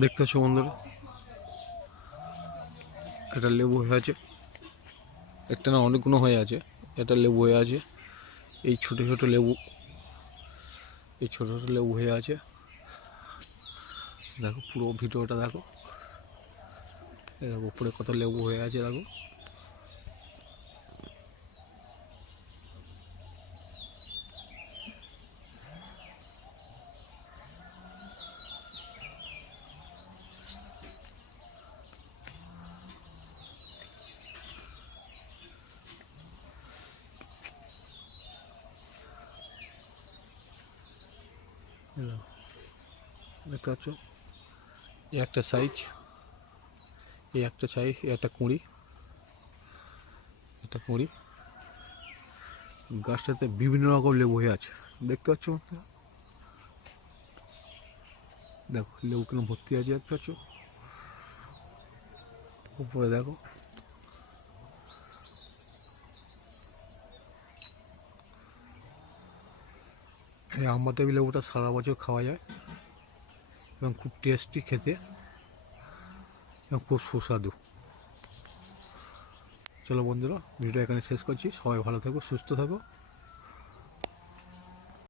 দেখতে পাচ্ছ বন্ধুরা, এটা লেবু হয়ে আছে। একটা না, অনেকগুলো হয়ে আছে। এটা লেবু হয়ে আছে। এই ছোট ছোট লেবু, এই ছোট ছোট লেবু হয়ে আছে। দেখো পুরো ভিডিওটা দেখো। দেখো উপরে কত লেবু হয়ে আছে, দেখো। দেখতে পাচ্ছ, এই একটা সাইজ, এই একটা সাইজ, এই একটা কুঁড়ি, এটা কুঁড়ি। গাছটাতে বিভিন্ন রকম লেবু হয়ে আছে, দেখতে পাচ্ছ বন্ধুরা? দেখো লেবু কেন ভর্তি আছে, দেখতে পাচ্ছ? উপরে দেখো। এই আমবাতাবি লেবুটা সারা বছর খাওয়া যায় এবং খুব টেস্টি খেতে এবং খুব সুস্বাদু। চলো বন্ধুরা, ভিডিও এখানে শেষ করছি। সবাই ভালো থাকো, সুস্থ থাকো।